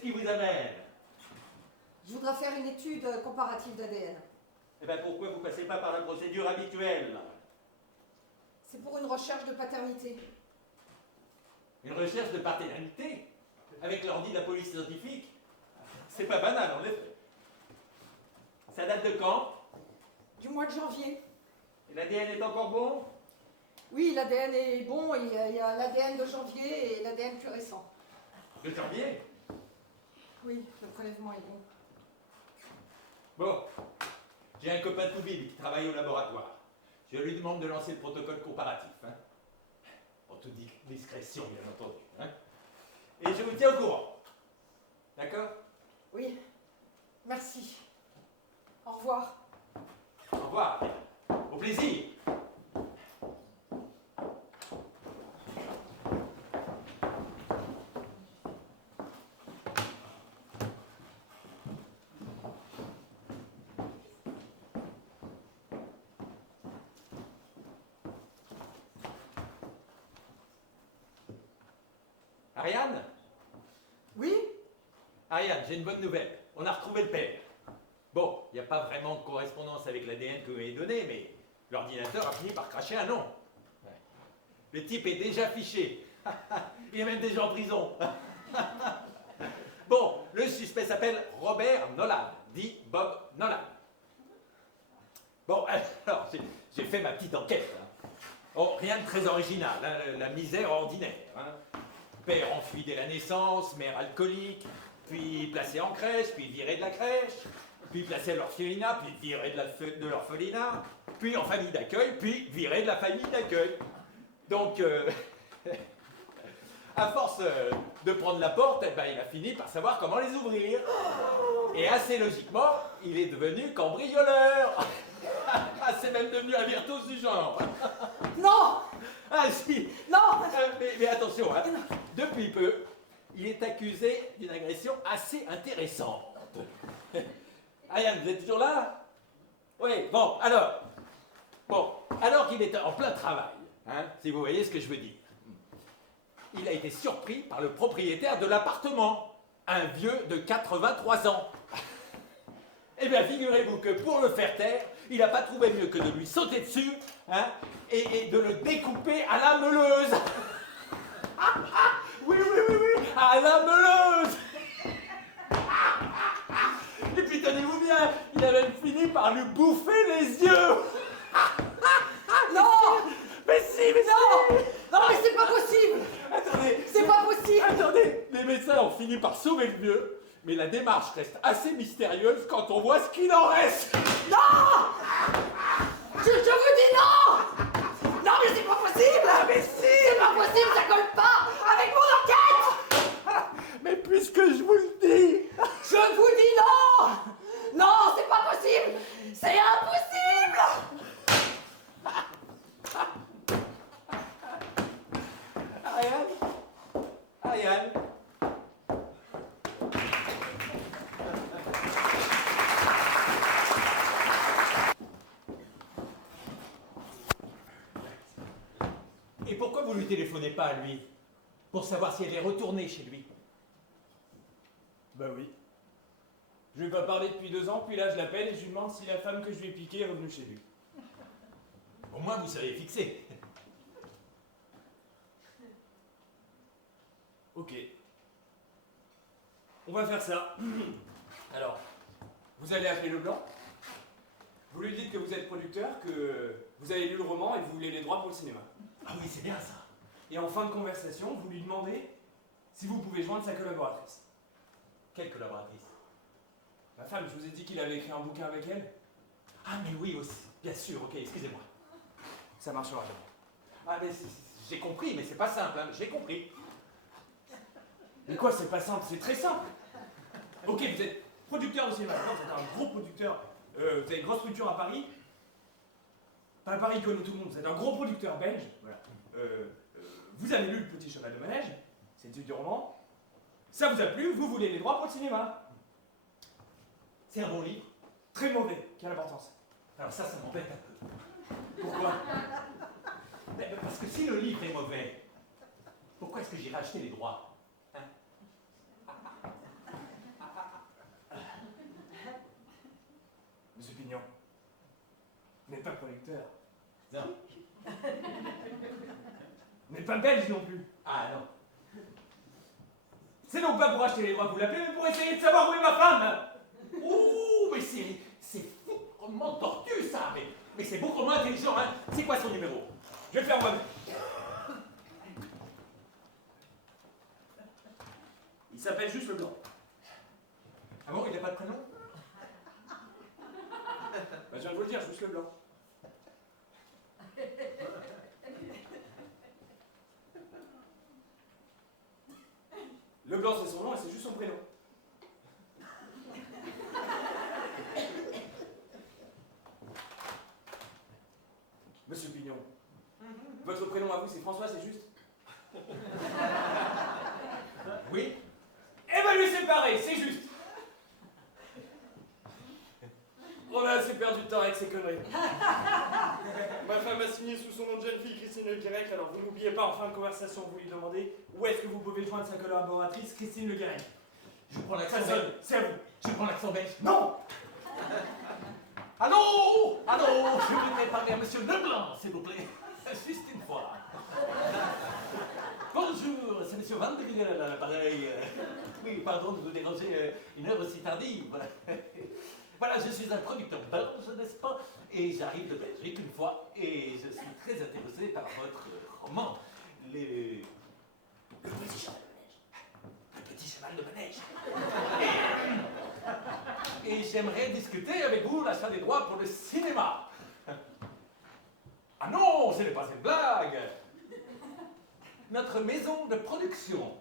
Qu'est-ce qui vous amène? Je voudrais faire une étude comparative d'ADN. Eh bien, pourquoi vous passez pas par la procédure habituelle? C'est pour une recherche de paternité. Une recherche de paternité? Avec l'ordi de la police scientifique? C'est pas banal, en effet. Ça date de quand? Du mois de janvier. Et l'ADN est encore bon? Oui, l'ADN est bon, il y a l'ADN de janvier et l'ADN plus récent. De janvier? Oui, le prélèvement est bon. Bon, j'ai un copain tout vide qui travaille au laboratoire. Je lui demande de lancer le protocole comparatif. Hein. En toute discrétion, bien entendu. Hein. Et je vous tiens au courant. D'accord? Oui, merci. Au revoir. Au revoir. Au plaisir. Ariane? Oui? Ariane, j'ai une bonne nouvelle. On a retrouvé le père. Bon, il n'y a pas vraiment de correspondance avec l'ADN que vous m'avez donné, mais l'ordinateur a fini par cracher un nom. Ouais. Le type est déjà fiché. Il est même déjà en prison. Bon, le suspect s'appelle Robert Nolan, dit Bob Nolan. Bon, alors, j'ai fait ma petite enquête. Hein. Oh, rien de très original, hein, la misère ordinaire. Hein. Père enfui dès la naissance, mère alcoolique, puis placé en crèche, puis viré de la crèche, puis placé à l'orphelinat, puis viré de l'orphelinat, puis en famille d'accueil, puis viré de la famille d'accueil. Donc, à force de prendre la porte, eh ben, il a fini par savoir comment les ouvrir. Et assez logiquement, il est devenu cambrioleur. C'est même devenu un virtuose du genre. Non! Ah si! Non! Mais attention, hein. Depuis peu, il est accusé d'une agression assez intéressante. Ariane, vous êtes toujours là? Oui, bon, alors. Bon, alors qu'il est en plein travail, hein, si vous voyez ce que je veux dire. Il a été surpris par le propriétaire de l'appartement, un vieux de 83 ans. Eh bien, figurez-vous que pour le faire taire, il n'a pas trouvé mieux que de lui sauter dessus, hein, et de le découper à la meuleuse. Oui, à la meuleuse. Et puis tenez-vous bien, il a même fini par lui bouffer les yeux. Non! Mais si, mais Non! si. Non, mais c'est pas possible! Attendez, C'est pas possible! attendez, les médecins ont fini par sauver le vieux, mais la démarche reste assez mystérieuse quand on voit ce qu'il en reste. Non! Je vous dis non! Non, mais c'est pas possible! Ah, mais si! C'est pas possible, ça colle pas avec mon enquête! Mais puisque je vous le dis. Je vous dis non! Non, c'est pas possible! C'est impossible! Ariane? Et pourquoi vous lui téléphonez pas à lui? Pour savoir si elle est retournée chez lui? Bah oui. Je lui ai pas parlé depuis 2 ans, puis là je l'appelle et je lui demande si la femme que je lui ai piquée est revenue chez lui. Au moins vous seriez fixé. Ok. On va faire ça. Alors, vous allez appeler Leblanc. Vous lui dites que vous êtes producteur, que vous avez lu le roman et que vous voulez les droits pour le cinéma. Ah oui, c'est bien ça. Et en fin de conversation, vous lui demandez si vous pouvez joindre sa collaboratrice. Quelle collaboratrice? Ma femme, je vous ai dit qu'il avait écrit un bouquin avec elle. Ah mais oui aussi, bien sûr, ok, excusez-moi. Ça marchera jamais. Ah mais j'ai compris, mais c'est pas simple, hein, j'ai compris. Mais quoi, c'est pas simple, c'est très simple. Ok, vous êtes producteur de cinéma, vous êtes un gros producteur, vous avez une grosse structure à Paris. Pas à Paris, il connaît tout le monde, vous êtes un gros producteur belge, voilà. Vous avez lu Le Petit Cheval de Manège, c'est une suite du roman. Ça vous a plu, vous voulez les droits pour le cinéma. C'est un bon livre. Très mauvais, quelle importance. Alors ça m'embête un peu. Pourquoi? Mais parce que si le livre est mauvais, pourquoi est-ce que j'irai acheter les droits? Hein? Pignon. Vous n'êtes pas producteur. Non. Vous n'êtes pas belge non plus. Ah non. C'est donc pas pour acheter les droits que vous l'appelez, mais pour essayer de savoir où est ma femme. Ouh, mais c'est foutrement tordu ça, mais c'est beaucoup moins intelligent, hein. C'est quoi son numéro? Je vais le faire moi-même. Il s'appelle juste Leblanc. Ah bon, il n'a pas de prénom? Bah, je viens de vous le dire, juste Leblanc. Leblanc, c'est son nom et c'est juste son prénom. Monsieur Pignon, votre prénom à vous, c'est François, c'est juste? Oui. Eh ben lui, c'est pareil, c'est juste. On a assez perdu de temps avec ces conneries. Ma femme a signé sous son nom de jeune fille, Christine Le Guérec, alors vous n'oubliez pas, en fin de conversation, vous lui demandez où est-ce que vous pouvez joindre sa collaboratrice, Christine Le Guérec. Je prends l'accent Ça belge. sonne, c'est à vous. Je prends l'accent belge. Non! Allô? Allô? Je voudrais parler à monsieur Leblanc, s'il vous plaît. Juste une fois. Bonjour, c'est monsieur Van der Riel à l'appareil. Oui, pardon de vous déranger une heure aussi tardive. Voilà, je suis un producteur belge, n'est-ce pas? Et j'arrive de Belgique une fois, et je suis très intéressé par votre roman, Le petit cheval de neige. Le petit cheval de neige. Et j'aimerais discuter avec vous l'achat des droits pour le cinéma. Ah non, ce n'est pas une blague. Notre maison de production.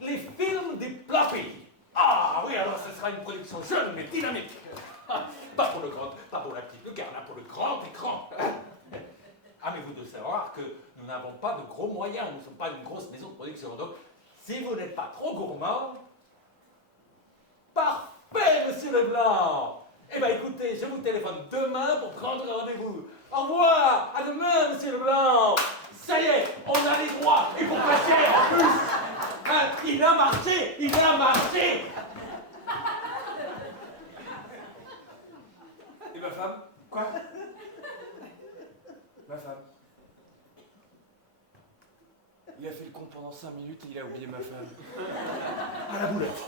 Les films des Ploppy. Ah oui, alors ce sera une production jeune mais dynamique. Pas pour la petite lucarne, pour le grand écran. Ah mais vous devez savoir que nous n'avons pas de gros moyens, nous ne sommes pas une grosse maison de production. Donc, si vous n'êtes pas trop gourmand, parfait, monsieur Leblanc. Eh bien écoutez, je vous téléphone demain pour prendre rendez-vous. Au revoir, à demain, monsieur Leblanc. Ça y est, on a les droits, et pour pas cher en plus. Hein, il a marché, il a marché. Et ma femme? Quoi? Ma femme. Il a fait le compte pendant 5 minutes et il a oublié ma femme. À la boulette.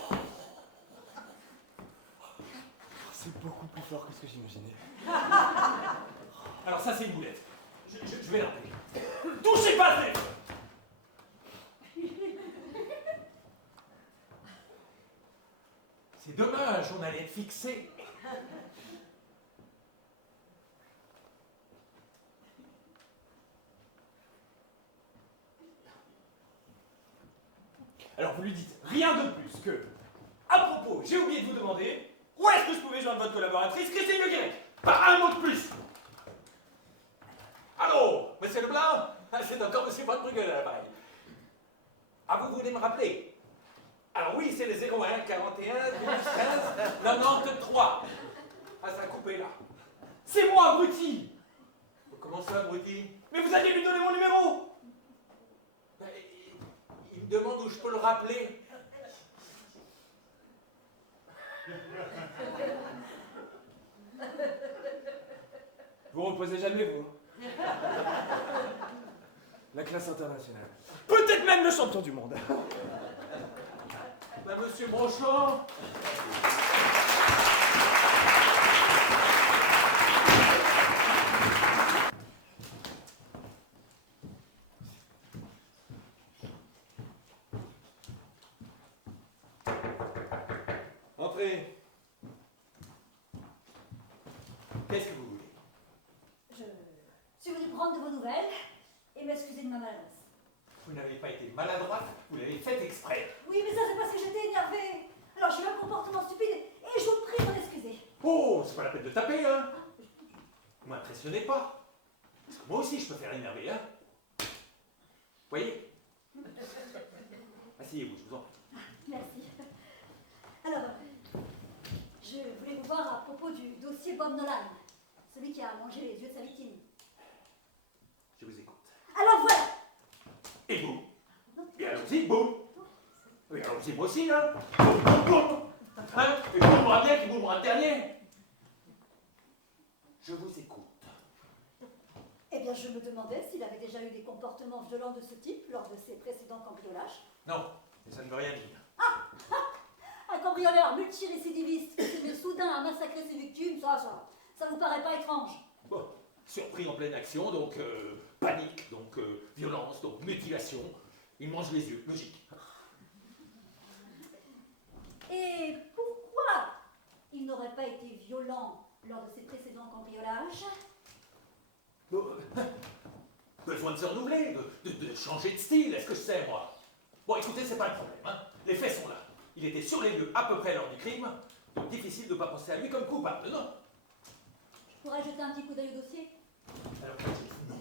C'est beaucoup plus fort que ce que j'imaginais. Alors ça, c'est une boulette. Je vais l'appeler. Touchez pas le téléphone. C'est dommage, on allait être fixé. Alors vous lui dites rien de plus que, à propos, j'ai oublié de vous demander, où est-ce que je pouvais joindre votre collaboratrice, Christine Le Guérec? Pas un mot de plus. Allô, monsieur Leblanc? Ah, c'est encore monsieur Van Bruggen à l'appareil. Ah, vous voulez me rappeler? Alors oui, c'est le 01 41 12 15 93. Ah, ça a coupé là. C'est moi, abruti! Comment ça, abruti? Mais vous alliez lui donner mon numéro! Ben, il me demande où je peux le rappeler. Vous reposez jamais, vous. La classe internationale. Peut-être même le champion du monde. Ben, monsieur Brochon. Entrez. Qu'est-ce que vous voulez? Je suis venue prendre de vos nouvelles et m'excuser de ma maladresse. Vous n'avez pas été maladroite, vous l'avez fait exprès. Oui, mais ça c'est parce que j'étais énervée. Alors j'ai eu un comportement stupide et je vous prie de m'en excuser. Oh, c'est pas la peine de taper, hein. Vous m'impressionnez pas. Parce que moi aussi, je peux faire énerver, hein. Voyez? Asseyez-vous, je vous en prie. Merci. Alors, je voulais vous voir à propos du dossier Bob Nolan, celui qui a mangé les yeux de sa victime. Je vous écoute. Alors voilà. Et vous? Et allons-y, boum. Oui, allons-y, moi aussi, hein. Boum, boum, boum. Hein? Et vous me ramenez qui vous me ramenez dernier? Je vous écoute. Eh bien, je me demandais s'il avait déjà eu des comportements violents de ce type lors de ses précédents cambriolages. Non, mais ça ne veut rien dire. Un cambrioleur multirécidiviste qui s'est mis soudain à massacrer ses victimes, ça vous paraît pas étrange? Bon, surpris en pleine action, donc panique, donc violence, donc mutilation. Il mange les yeux, logique. Et pourquoi il n'aurait pas été violent lors de ses précédents cambriolages? Bon, besoin de se renouveler, de changer de style, est-ce que je sais, moi? Bon, écoutez, c'est pas le problème, hein. Les faits sont là. Il était sur les lieux à peu près à l'heure du crime, donc difficile de ne pas penser à lui comme coupable, non? Je pourrais jeter un petit coup d'œil au dossier? Alors, non,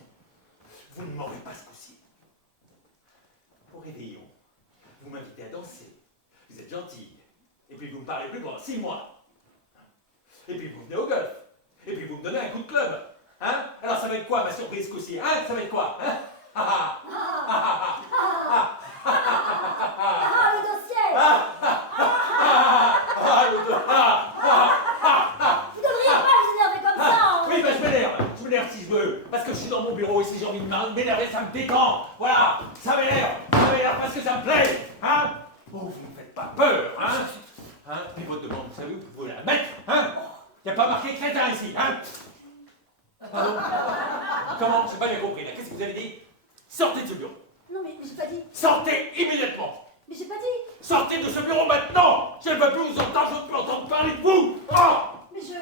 vous ne m'aurez pas ce coup-ci. Au réveillon, vous m'invitez à danser, vous êtes gentil, et puis vous me parlez plus pendant 6 mois. Et puis vous venez au golf, et puis vous me donnez un coup de club. Hein? Alors ça va être quoi ma surprise ce coup-ci? Hein? Ça va être quoi? Hein? Le dossier! Vous devriez pas vous énerver comme ça! Oui, ben je m'énerve si je veux, parce que je suis dans mon bureau et si j'ai envie de m'énerver, ça me détend. Voilà, ça m'énerve parce que ça me plaît. Hein? Oh, vous ne me faites pas peur, hein? Et votre demande, vous savez où vous pouvez la mettre? Hein? Il n'y a pas marqué crétin ici, hein? Pardon? Comment? J'ai pas bien compris là. Qu'est-ce que vous avez dit? Sortez de ce bureau. Non mais j'ai pas dit. Sortez immédiatement. Mais j'ai pas dit. Sortez de ce bureau maintenant. Je ne veux plus vous entendre, je ne veux plus entendre parler de vous. Oh! Mais je...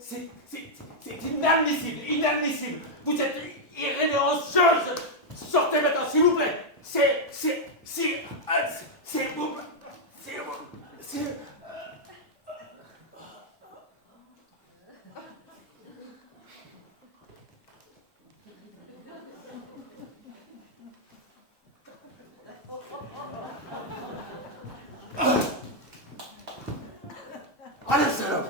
C'est inadmissible. Vous êtes irrévérencieuse. Sortez maintenant, s'il vous plaît. Ah la salope!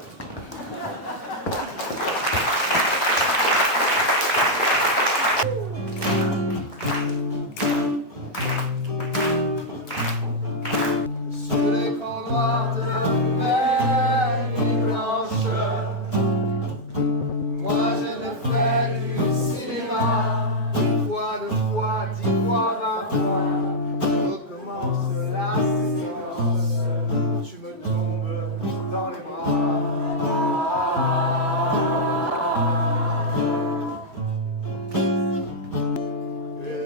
Sur l'écran noir de ma nuit blanche, moi j'ai fait du cinéma. Une fois, 2 fois, 10 fois, 20 fois, je recommence la séquence. Tu me tombes dans les bras.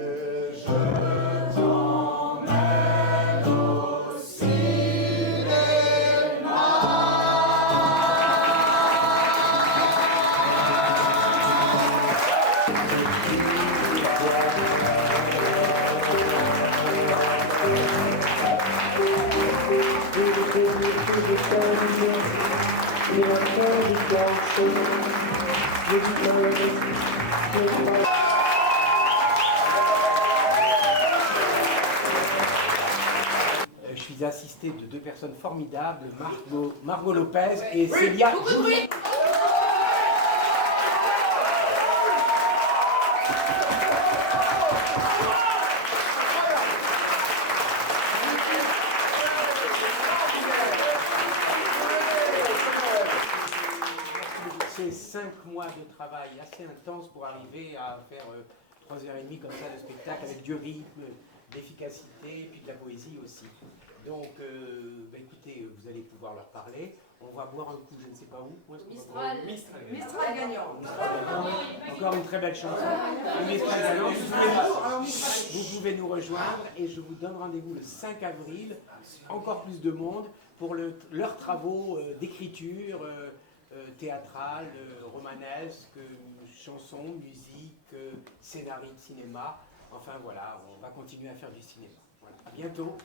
Et je t'emmène au cinéma. Je suis assisté de 2 personnes formidables, Margot Lopez et Célia. C'est 5 mois de travail assez intense pour arriver à faire 3h30 comme ça de spectacle avec du rythme, d'efficacité et puis de la poésie aussi. Donc, écoutez, vous allez pouvoir leur parler. On va boire un coup, je ne sais pas où. Où est-ce qu'on va boire? Mistral gagnant. Encore une très belle chanson. Le Mistral gagnant. Vous pouvez nous rejoindre et je vous donne rendez-vous le 5 avril, encore plus de monde, pour leurs travaux d'écriture théâtrale, romanesque, chansons, musique, scénario de cinéma. Enfin voilà, on va continuer à faire du cinéma. Voilà. À bientôt.